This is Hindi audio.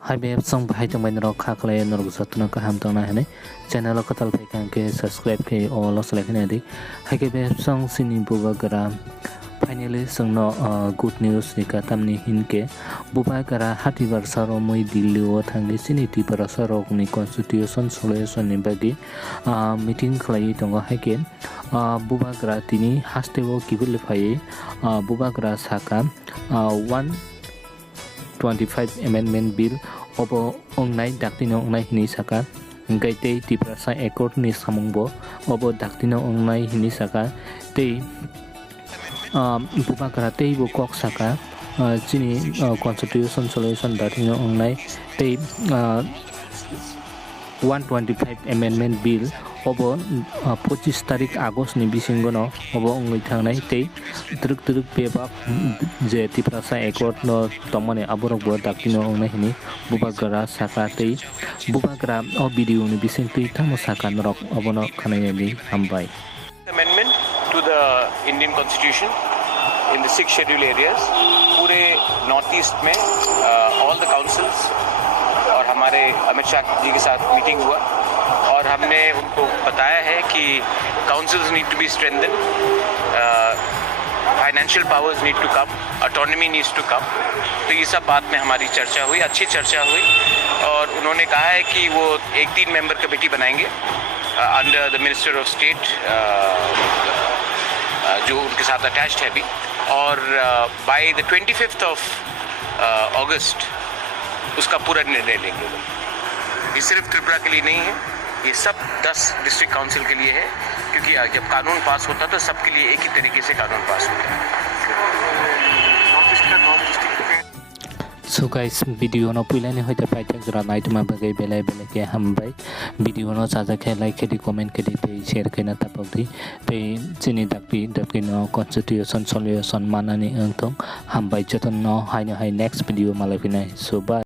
Hai be song bahai tong bain rok kha khlai nor gusatna ka ham tong na hene channel ko tal phai ke subscribe ke all os like ne di hai ke be song sini bubagra finally sungno good news ni ka tamni hinke bubagra hati barsa ro moi dilli o thangi sini tripurasa rok ni constitution solution ni bagi meeting khlai tongo hai ke bubagra tini haste o kibul phai bubagra saka 125 amendment bill obo ongnai daktino ongnai hini saka gaitei tripurasa accord ni samungbo obo daktino ongnai hini saka tei bubagra tei bo kok saka chini constitution solution daktino ongnai tei 125 amendment bill obo 25 tarik August ni bisingono obo ongoi thangnai tei truk pebak je tripurasa accord no tomone aborok bo daktino ongnai hini bubagra saka tei bubagra o video ni bisingtui thamo saka norok obono khanai ni hambai amendment to the Indian Constitution in the 6 scheduled areas पूरे नॉर्थ ईस्ट में all the councils और हमारे अमित शाह जी के साथ मीटिंग हुआ और हमने उनको बताया है कि councils need to be strengthened, financial powers need to come, autonomy needs to come. तो ये सब बात में हमारी चर्चा हुई, अच्छी चर्चा हुई और उन्होंने कहा है कि वो एक 3 मेंबर कमेटी बनाएंगे under the minister of state जो उनके साथ अटैच्ड है अभी और बाय द 25th ऑफ अगस्त उसका पूरा निर्णय लेंगे। ये सिर्फ त्रिपुरा के लिए नहीं है, ये सब 10 डिस्ट्रिक्ट काउंसिल के लिए है क्योंकि जब कानून पास होता तो सबके लिए एक ही तरीके से कानून पास होता है। So guys, video no pula ni hoita pai tak jora nai tuma bagai belai ke hambai video no saja ke like ke di comment ke di pe share ke na tapok di pe chini dakpi no constitution solution manani angtong hambai joton no hai next video malai pinai so bye.